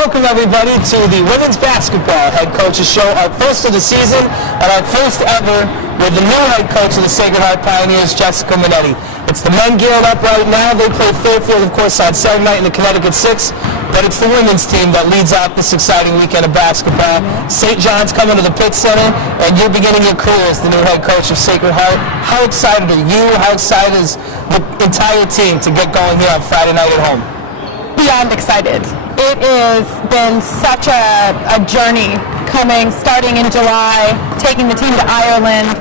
Welcome everybody to the Women's Basketball Head Coaches Show, our first of the season and our first ever with the new head coach of the Sacred Heart Pioneers, Jessica Mannetti. It's the men geared up right now. They play Fairfield, of course, on Saturday night in the Connecticut 6, but it's the women's team that leads off this exciting weekend of basketball. St. John's coming to the Pitt Center, and you're beginning your career as the new head coach of Sacred Heart. How excited are you? How excited is the entire team to get going here on Friday night at home? Beyond excited. It has been such a journey starting in July, taking the team to Ireland,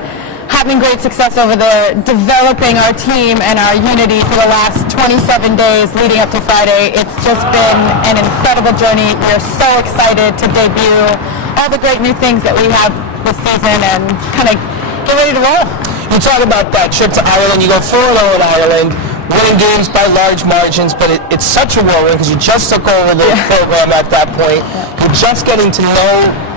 having great success over there, developing our team and our unity for the last 27 days leading up to Friday. It's just been an incredible journey. We're so excited to debut all the great new things that we have this season and kind of get ready to roll. You talk about that trip to Ireland. You go 4-0 in Ireland, winning games by large margins, but it's such a whirlwind because you just took over the program at that point. You're just getting to know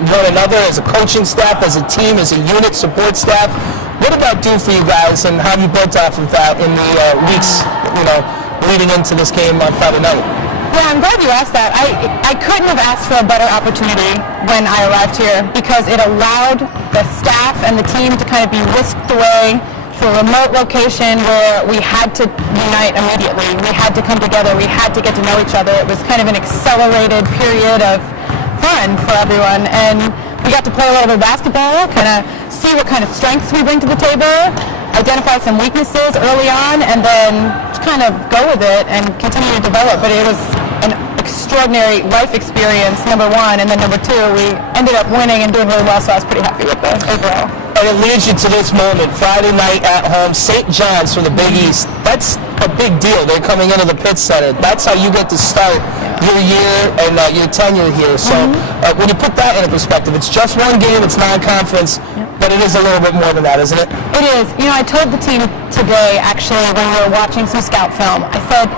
one another as a coaching staff, as a team, as a unit, support staff. What did that do for you guys, and how have you built off of that in the weeks, leading into this game on Friday night? Yeah, I'm glad you asked that. I couldn't have asked for a better opportunity when I arrived here because it allowed the staff and the team to kind of be whisked away to a remote location where we had to unite immediately. We had to come together. We had to get to know each other. It was kind of an accelerated period of fun for everyone, and we got to play a little bit of basketball, kind of see what kind of strengths we bring to the table, identify some weaknesses early on, and then just kind of go with it and continue to develop. But it was an extraordinary life experience, number one, and then number two, we ended up winning and doing really well, so I was pretty happy with the overall. And it leads you to this moment, Friday night at home, St. John's from the Big East. That's a big deal. They're coming into the Pitt Center. That's how you get to start your year and your tenure here. So when you put that into perspective, it's just one game, it's non-conference, but it is a little bit more than that, isn't it? It is. I told the team today, actually, when we were watching some scout film, I said,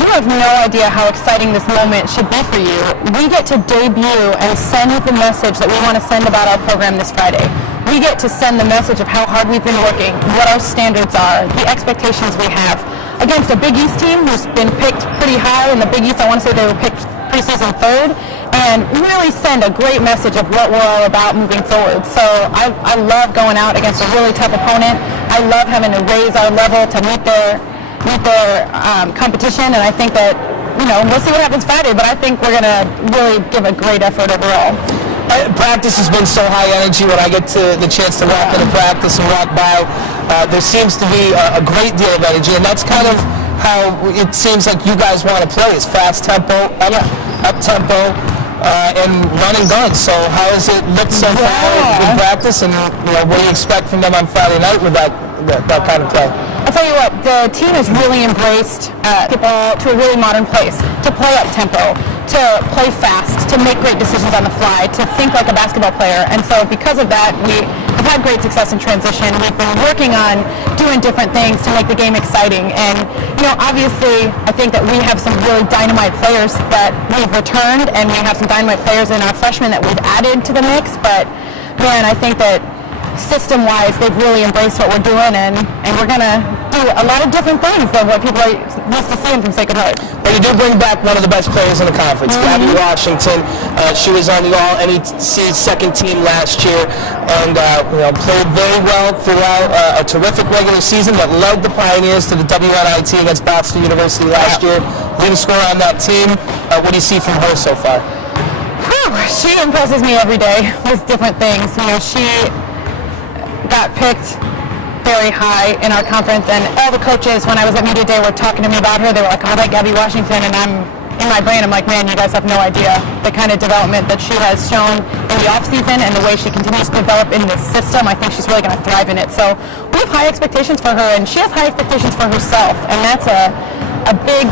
you have no idea how exciting this moment should be for you. We get to debut and send the message that we want to send about our program this Friday. We get to send the message of how hard we've been working, what our standards are, the expectations we have against a Big East team who's been picked pretty high. In the Big East, I want to say they were picked preseason third, and really send a great message of what we're all about moving forward. So I love going out against a really tough opponent. I love having to raise our level to meet their competition, and I think that, we'll see what happens Friday, but I think we're going to really give a great effort overall. Practice has been so high energy. When I get to the chance to walk into practice and walk by, there seems to be a great deal of energy, and that's kind of how it seems like you guys want to play, is fast tempo, up tempo, and running guns. So how has it looked so far in practice, and what do you expect from them on Friday night with that kind of play? I'll tell you what, the team has really embraced basketball to a really modern place, to play up tempo, to play fast, to make great decisions on the fly, to think like a basketball player. And so because of that, we have had great success in transition. We've been working on doing different things to make the game exciting. And, obviously, I think that we have some really dynamite players that we've returned, and we have some dynamite players in our freshmen that we've added to the mix. But, man, I think that system-wise, they've really embraced what we're doing, and we're going to do a lot of different things than what people are used to seeing from Sacred Heart. But you do bring back one of the best players in the conference, Gabby Washington. She was on the All-NEC second team last year, and played very well throughout a terrific regular season that led the Pioneers to the WNIT against Boston University last year. Leading scorer on that team. What do you see from her so far? She impresses me every day with different things. She got picked very high in our conference, and all the coaches, when I was at Media Day, were talking to me about her. They were like, oh, that Gabby Washington, and in my brain, I'm like, man, you guys have no idea the kind of development that she has shown in the offseason and the way she continues to develop in this system. I think she's really going to thrive in it. So we have high expectations for her, and she has high expectations for herself, and that's a big,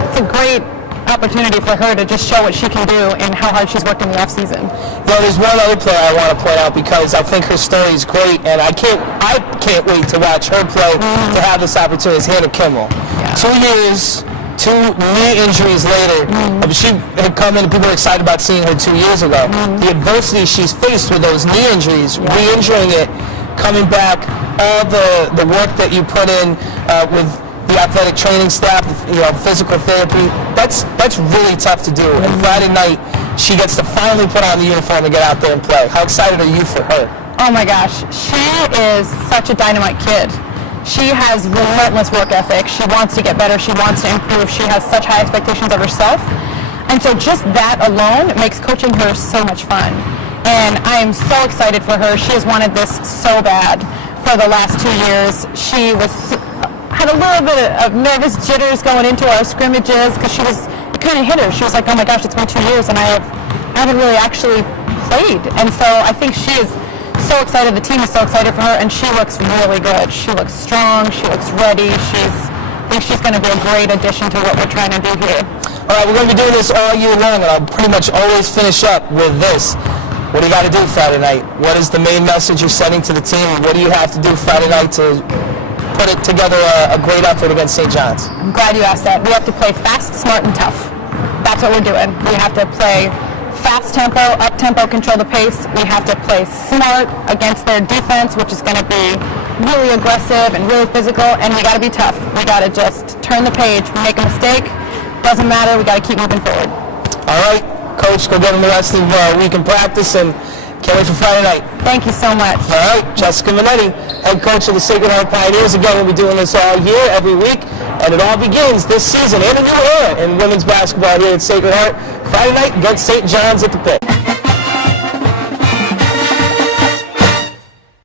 it's a great opportunity for her to just show what she can do and how hard she's worked in the offseason. There's one other player I want to point out because I think her story is great, and I can't wait to watch her play to have this opportunity. Is Hannah Kimmel. 2 years, 2 knee injuries later. She had come in, and people were excited about seeing her 2 years ago. The adversity she's faced with those knee injuries, re-injuring it, coming back, all the work that you put in with the athletic training staff, physical therapy, That's really tough to do. And Friday night, she gets to finally put on the uniform and get out there and play. How excited are you for her? Oh my gosh, she is such a dynamite kid. She has relentless work ethic. She wants to get better. She wants to improve. She has such high expectations of herself. And so just that alone makes coaching her so much fun. And I am so excited for her. She has wanted this so bad for the last 2 years. She had a little bit of nervous jitters going into our scrimmages because it kind of hit her. She was like, oh my gosh, it's been 2 years and I haven't really actually played. And so I think she is so excited. The team is so excited for her, and she looks really good. She looks strong. She looks ready. I think she's going to be a great addition to what we're trying to do here. All right, we're going to be doing this all year long, and I'll pretty much always finish up with this. What do you got to do Friday night? What is the main message you're sending to the team? What do you have to do Friday night to put it together a great effort against St. John's? I'm glad you asked that. We have to play fast, smart, and tough. That's what we're doing. We have to play fast tempo, up tempo, control the pace. We have to play smart against their defense, which is going to be really aggressive and really physical, and we got to be tough. We got to just turn the page. We make a mistake, doesn't matter. We got to keep moving forward. All right, Coach, go get them the rest of week in practice, and can't wait for Friday night. Thank you so much. All right, Jessica Mannetti, head coach of the Sacred Heart Pioneers. Again, we'll be doing this all year, every week, and it all begins this season and a new era in women's basketball here at Sacred Heart. Friday night against St. John's at the Pit.